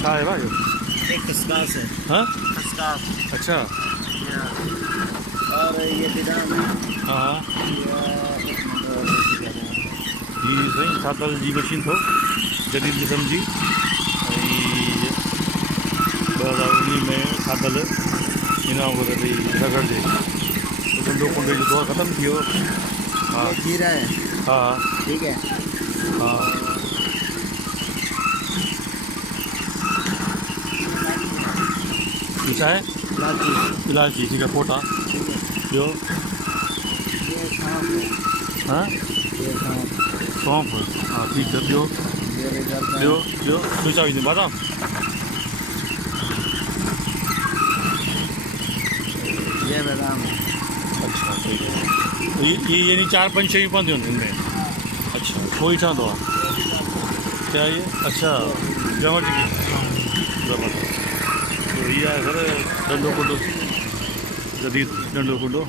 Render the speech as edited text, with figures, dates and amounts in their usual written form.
छा है भाई? एक खसकास है। हाँ खसकास। अच्छा। और ये बादाम है। हाँ ये सही थातल जी मशीन थो जदीद क़िस्म जी। 2019 में थातल इन वांगुरु भई रगड़जे डंडो कुंडे जो दौर ख़त्म थी वियो। हाँ ये जीरा है। हाँ ठीक है। हाँ ये छा है? इलायची। इलायची ठीक है पोटा। ठीक है। ॿियो? ये सौंफ है। हाँ ये सौंफ। सौंफ। हाँ ठीक है। ॿियो? ये रिजर्व है। ॿियो ॿियो ॿियो छा विझूं? बादाम? ये बादाम है। अच्छा ठीक है। तो ये यानी 4-5 शयूं पवंदियूं आहिनि इनमें? अच्छा पोइ ई ठहंदो आहे? क्या ये? अच्छा जमट की जमट। तो ये आहे सर डंडो कुंडो जदीद डंडो कुंडो।